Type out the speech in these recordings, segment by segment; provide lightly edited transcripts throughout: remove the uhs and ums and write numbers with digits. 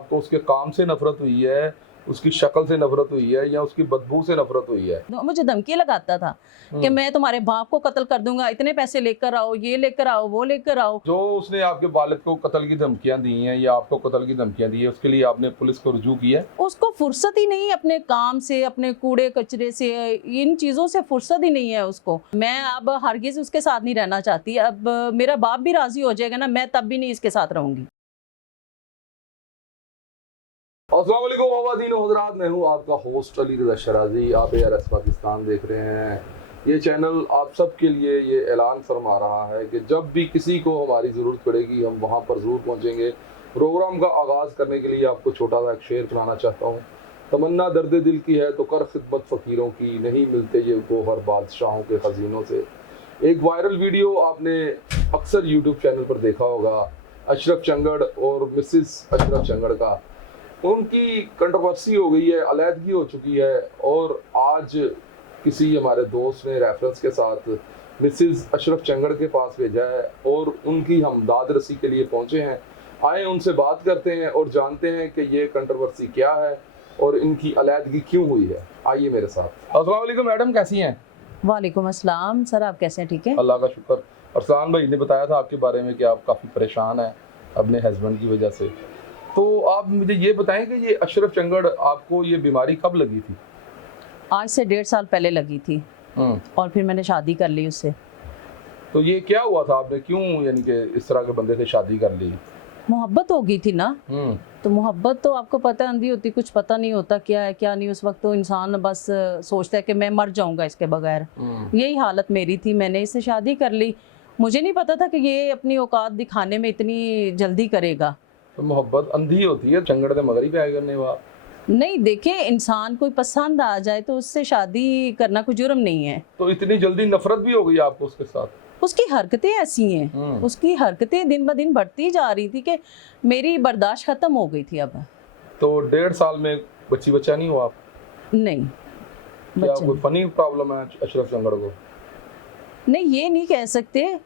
आपको उसके काम से नफरत हुई है, उसकी शक्ल से नफरत हुई है, या उसकी बदबू से नफरत हुई है? मुझे धमकी लगाता था कि मैं तुम्हारे बाप को कत्ल कर दूंगा, इतने पैसे लेकर आओ, ये लेकर आओ, वो लेकर आओ। जो उसने आपके वालिद को कत्ल की धमकियां दी हैं या आपको कत्ल की धमकियां दी है, उसके लिए आपने पुलिस को रुजू किया है? उसको फुर्सत ही नहीं अपने काम से, अपने कूड़े कचरे से, इन चीजों से फुर्सत ही नहीं है उसको। मैं अब हरगिज उसके साथ नहीं रहना चाहती। अब मेरा बाप भी राजी हो जाएगा ना, मैं तब भी नहीं इसके साथ रहूंगी। अस्सलाम वालेकुम ख़वातीन व हज़रात, मैं हूँ आपका होस्ट अली रज़ा शराजी। आप ARS पाकिस्तान देख रहे हैं। ये चैनल आप सब के लिए ये ऐलान फरमा रहा है कि जब भी किसी को हमारी ज़रूरत पड़ेगी हम वहाँ पर ज़रूर पहुँचेंगे। प्रोग्राम का आगाज़ करने के लिए आपको छोटा सा एक शेर सुनाना चाहता हूँ। तमन्ना दर्द दिल की है तो कर खिदमत फ़कीरों की, नहीं मिलते ये गोहर बादशाहों के खजीनों से। एक वायरल वीडियो आपने अक्सर यूट्यूब चैनल पर देखा होगा, अशरफ चंगड़ और मिसिस अशरफ चंगड़ का। उनकी कंट्रोवर्सी हो गई है, अलहदगी हो चुकी है, और आज किसी हमारे दोस्त ने रेफरेंस के साथ मिसिस अशरफ चंगड़ के पास भेजा है और उनकी हम दाद रसी के लिए पहुंचे हैं। आए उनसे बात करते हैं और जानते हैं कि ये कंट्रोवर्सी क्या है और इनकी अलहदगी क्यों हुई है। आइए मेरे साथ। अस्सलाम वालेकुम मैडम, कैसी हैं? वालेकुम अस्सलाम सर, आप कैसे हैं? ठीक है। अल्लाह का शुक्र। अरसान भाई ने बताया था आपके बारे में कि आप काफ़ी परेशान हैं अपने हस्बैंड की वजह से। तो आप मुझे ये बताएं कि ये अशरफ चंगड़, आपको ये बीमारी कब लगी थी? आज से 1.5 साल पहले लगी थी और फिर मैंने शादी कर ली उससे। तो ये क्या हुआ था, आपने क्यों यानी कि इस तरह के बंदे से शादी कर ली? मोहब्बत हो गई थी ना। तो मोहब्बत तो आपको पता है अंधी होती, कुछ पता नहीं होता क्या है क्या नहीं। उस वक्त तो इंसान बस सोचता है कि मैं मर जाऊंगा इसके बगैर। यही हालत मेरी थी, मैंने इससे शादी कर ली। मुझे नहीं पता था कि ये अपनी औकात दिखाने में इतनी जल्दी करेगा। तो मोहब्बत अंधी होती है, चंगड़ ने मगरी प्यार करने वाला नहीं, देखे इंसान कोई पसंद आ जाए तो उससे शादी करना कोई जुर्म नहीं है। तो इतनी जल्दी नफरत भी हो गई आपको उसके साथ? उसकी हरकतें ऐसी हैं, उसकी हरकतें दिन ब दिन बढ़ती जा रही थी कि मेरी बर्दाश्त खत्म हो गई थी अब। तो 1.5 साल में बच्ची बच्चा नहीं हुआ? नहीं, क्या कोई फनी प्रॉब्लम है अशरफ चंगड़ को? नहीं, ये नहीं कह सकते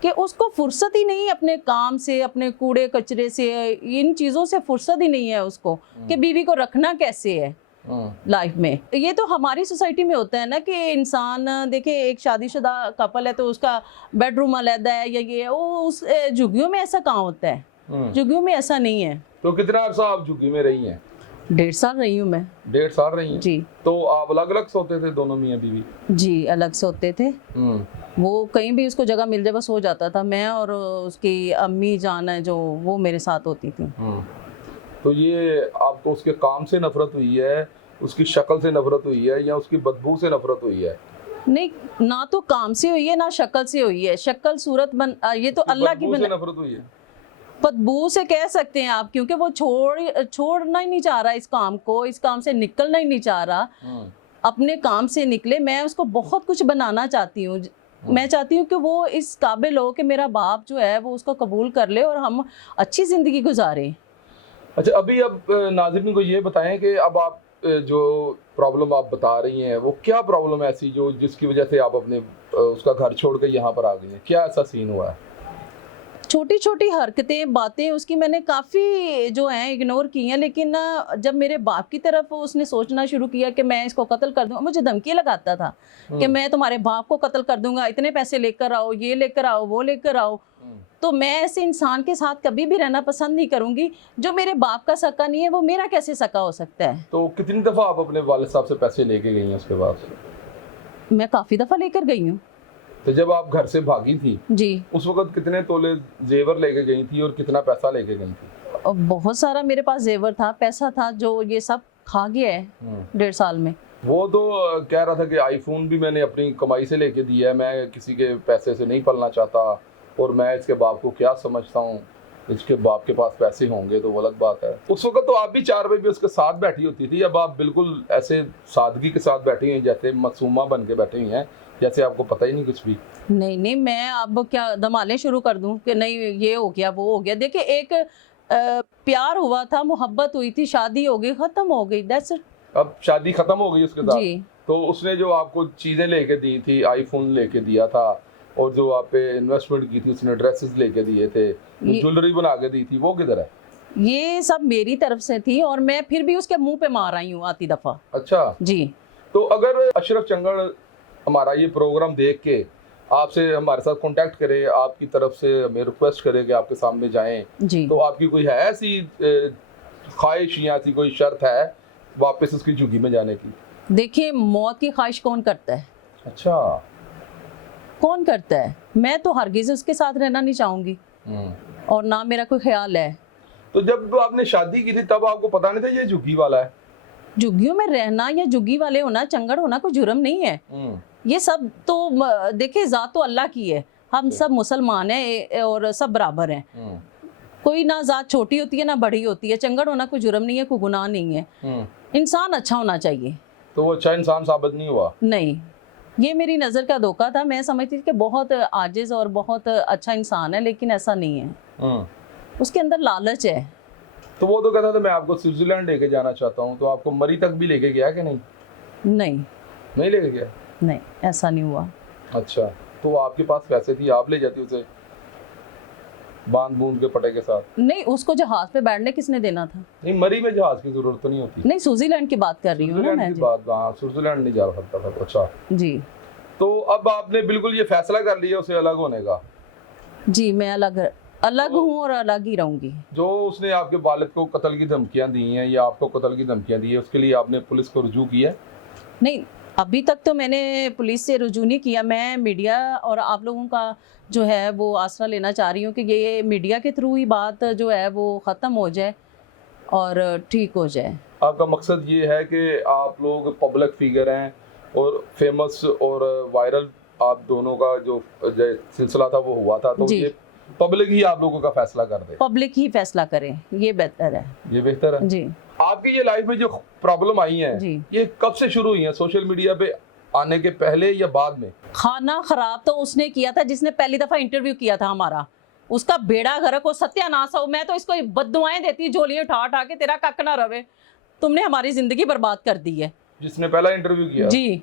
कि उसको फुर्सत ही नहीं अपने काम से, अपने कूड़े कचरे से, इन चीज़ों से फुर्सत ही नहीं है उसको कि बीवी को रखना कैसे है लाइफ में। ये तो हमारी सोसाइटी में होता है ना कि इंसान देखे, एक शादीशुदा कपल है तो उसका बेडरूम अलग है या ये वो, उस झुग्गियों में ऐसा कहाँ होता है? झुग्गियों में ऐसा नहीं है। तो कितना अर्सा आप झुग्गी में रही हैं? 1.5 साल रही हूँ मैं। 1.5 साल रही हैं जी। तो आप अलग अलग सोते थे दोनों मियाँ बीवी? जी, अलग सोते थे। वो कहीं भी उसको जगह मिल जाए बस हो जाता था। मैं और उसकी अम्मी जान है जो, वो मेरे साथ होती थी। तो ये आपको उसके काम से नफरत हुई है, उसकी शक्ल से नफरत हुई है, या उसकी बदबू से नफरत हुई है? नहीं, ना तो काम से हुई है ना शक्ल से हुई है। शक्ल सूरत ये तो अल्लाह की नफरत हुई है। बदबू से कह सकते हैं आप, क्योंकि वो छोड़ना ही नहीं चाह रहा इस काम को, इस काम से निकलना ही नहीं चाह रहा। अपने काम से निकले। मैं उसको बहुत कुछ बनाना चाहती हूँ। मैं चाहती हूँ कि वो इस काबिल हो कि मेरा बाप जो है वो उसको कबूल कर ले और हम अच्छी ज़िंदगी गुजारें। अच्छा, अभी अब नाज़रीन को ये बताएं कि अब आप जो प्रॉब्लम आप बता रही हैं वो क्या प्रॉब्लम है ऐसी जो जिसकी वजह से आप अपने उसका घर छोड़ के यहाँ पर आ गई हैं? क्या ऐसा सीन हुआ है? छोटी छोटी हरकतें, बातें उसकी मैंने काफ़ी जो हैं इग्नोर की हैं, लेकिन जब मेरे बाप की तरफ उसने सोचना शुरू किया कि मैं इसको कत्ल कर दूंगा, मुझे धमकी लगाता था कि मैं तुम्हारे बाप को कत्ल कर दूंगा, इतने पैसे लेकर आओ, ये लेकर आओ, वो लेकर आओ। तो मैं ऐसे इंसान के साथ कभी भी रहना पसंद नहीं करूंगी। जो मेरे बाप का सका नहीं है वो मेरा कैसे सका हो सकता है? तो कितनी दफ़ा आप अपने वालिद साहब से पैसे लेके गई हैं उसके बाद? मैं काफ़ी दफ़ा लेकर गई हूँ। तो जब आप घर से भागी थी जी, उस वक्त कितने तोले जेवर लेके गई थी और कितना पैसा लेके गई थी? बहुत सारा मेरे पास जेवर था, पैसा था, जो ये सब खा गया है 1.5 साल में। वो तो कह रहा था कि आईफोन भी मैंने अपनी कमाई से लेके दिया है, मैं किसी के पैसे से नहीं पलना चाहता, और मैं इसके बाप को क्या समझता हूँ, इसके बाप के पास पैसे होंगे तो वो अलग बात है। उस वक्त तो आप भी 4 बजे उसके साथ बैठी होती थी, अब आप बिल्कुल ऐसे सादगी के साथ बैठी हैं जैसे मासूमा बन के बैठी हुई हैं, जैसे आपको पता ही नहीं कुछ भी। नहीं नहीं, मैं अब क्या धमाले शुरू कर दूं कि नहीं ये हो गया वो हो गया? देखिए, एक प्यार हुआ था, मोहब्बत हुई थी, शादी हो गई, खत्म हो गई, दैट्स इट। अब शादी खत्म हो गई उसके साथ जी। तो उसने जो आपको चीजें लेके दी थी, आईफोन लेके दिया था, और जो आप पे इन्वेस्टमेंट की थी उसने ड्रेसेस लेके दिए थे, ज्वेलरी बना के दी थी, वो किधर है? ये सब मेरी तरफ से थी और मैं फिर भी उसके मुंह पे मार आई हूँ आती दफा। अच्छा, जी। तो अगर अशरफ चंगड़ हमारा ये प्रोग्राम देख के आपसे हमारे साथ कांटेक्ट करे, आपकी तरफ से हमें रिक्वेस्ट करे कि आपके सामने जाएं, जी। तो आपकी कोई है ऐसी ख्वाहिश या ऐसी कोई शर्त है वापस उसकी झुग्गी में जाने की? देखिए, मौत की ख्वाहिश कौन करता है? अच्छा। कौन करता है? मैं तो हरगिज़ उसके साथ रहना नहीं चाहूंगी और ना मेरा कोई ख्याल है। तो जब आपने शादी की थी तब आपको पता नहीं था ये झुग्गी वाला है? झुग्गियों में रहना या झुग्गी वाले होना, चंगड़ होना कोई जुर्म नहीं है। ये सब तो देखिए, जात तो अल्लाह की है, हम सब मुसलमान हैं और सब बराबर हैं। कोई ना जात छोटी होती है ना बड़ी होती है। चंगड़ होना कोई जुर्म नहीं है, कोई गुनाह नहीं है। इंसान अच्छा होना चाहिए। तो वो अच्छा इंसान साबित नहीं हुआ? नहीं, ये मेरी नज़र का धोखा था। मैं समझती थी कि बहुत आजिज और बहुत अच्छा इंसान है, लेकिन ऐसा नहीं है। उसके अंदर लालच है। तो वो तो कहता था मैं आपको स्विट्जरलैंड लेके जाना चाहता हूँ, तो आपको मरी तक भी लेके गया कि नहीं? नहीं, नहीं लेके गया? नहीं, ऐसा नहीं हुआ। अच्छा, तो आपके पास पैसे थी, आप ले जाती उसे बांध बूंद के पटे के साथ? नहीं, उसको जहाज पे बैठने किसने देना था? नहीं, मरी में जहाज की जरूरत तो नहीं होती। नहीं, स्विट्जरलैंड की बात कर रही हूँ ना मैं जी। स्विट्जरलैंड नहीं जा सकता था। अच्छा जी। तो अब आपने बिल्कुल ये फैसला कर लिया उसे अलग होने का? जी, मैं अलग हूँ और अलग ही रहूंगी। जो उसने आपके वालिद को कत्ल की धमकियां दी हैं या आपको कत्ल की धमकियां दी है, उसके लिए आपने पुलिस को रुजू किया? नहीं, अभी तक तो मैंने पुलिस से रुजू नहीं किया। मैं मीडिया और आप लोगों का जो है वो आसरा लेना चाह रही हूँ कि ये मीडिया के थ्रू ही बात जो है वो ख़त्म हो जाए और ठीक हो जाए। आपका मकसद ये है कि आप लोग पब्लिक फिगर हैं और फेमस और वायरल, आप दोनों का जो सिलसिला था वो हुआ था, तो ये पब्लिक ही आप लोगों का फैसला कर दे? पब्लिक ही फैसला करे, ये बेहतर है। ये बेहतर है जी। आपकी ये लाइफ में जो प्रॉब्लम आई है ये कब से शुरू हुई है? सोशल मीडिया पे आने के पहले या बाद में? खाना खराब तो उसने किया था जिसने पहली दफा इंटरव्यू किया था हमारा। उसका बेड़ा गर्क हो, सत्यानाश हो। मैं तो इसको बद्दुआएं देती, झोलियां उठा के तेरा कक ना रवे, तुमने हमारी जिंदगी बर्बाद कर दी है। जिसने पहला इंटरव्यू किया? जी।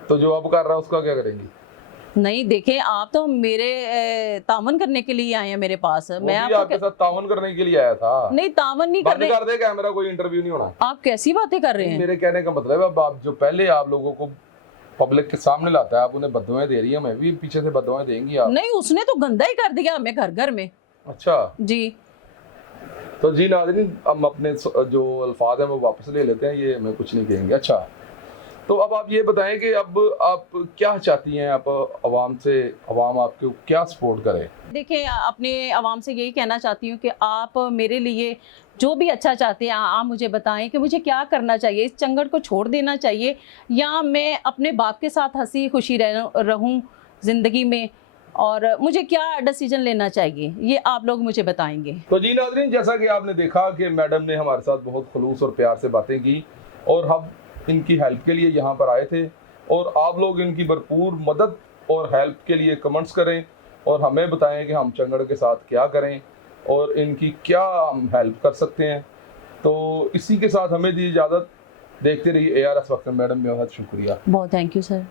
तो जो अब कर रहा है उसका क्या करेंगी? नहीं, देखें, आप तो मेरे तावन करने के लिए आए हैं मेरे पास। मैं आपके साथ तावन करने के लिए आया था। नहीं, तावन नहीं करने। कर दे कैमरा, कोई इंटरव्यू नहीं होना। आप कैसी बातें कर रहे हैं? मेरे कहने का मतलब है, अब आप जो पहले आप लोगों को पब्लिक के सामने लाता है, आप उन्हें बद्दुआएं दे रही है, मैं भी पीछे से बद्दुआएं देंगी आप? नहीं, उसने तो गंदा ही कर दिया हमें घर में। अच्छा जी। तो जी नाज़रीन, हम अपने जो अल्फाज हैं वो वापस ले लेते हैं, ये हमें कुछ नहीं कहेंगे। अच्छा, तो अब आप ये बताएं कि अब आप क्या चाहती हैं, आप आवाम से, आवाम आपको क्या सपोर्ट करे? देखिए, अपने आवाम से यही कहना चाहती हूँ कि आप मेरे लिए जो भी अच्छा चाहते हैं आप मुझे बताएं कि मुझे क्या करना चाहिए। इस चंगड़ को छोड़ देना चाहिए या मैं अपने बाप के साथ हंसी खुशी रहूं ज़िंदगी में, और मुझे क्या डिसीजन लेना चाहिए, ये आप लोग मुझे बताएंगे। तो जी नाज़रीन, जैसा कि आपने देखा कि मैडम ने हमारे साथ बहुत खुलूस और प्यार से बातें की और हम इनकी हेल्प के लिए यहाँ पर आए थे, और आप लोग इनकी भरपूर मदद और हेल्प के लिए कमेंट्स करें और हमें बताएं कि हम चंगड़ के साथ क्या करें और इनकी क्या हम हेल्प कर सकते हैं। तो इसी के साथ हमें दी इजाज़त। देखते रहिए ARS वक्त मैडम, बहुत शुक्रिया। बहुत थैंक यू सर।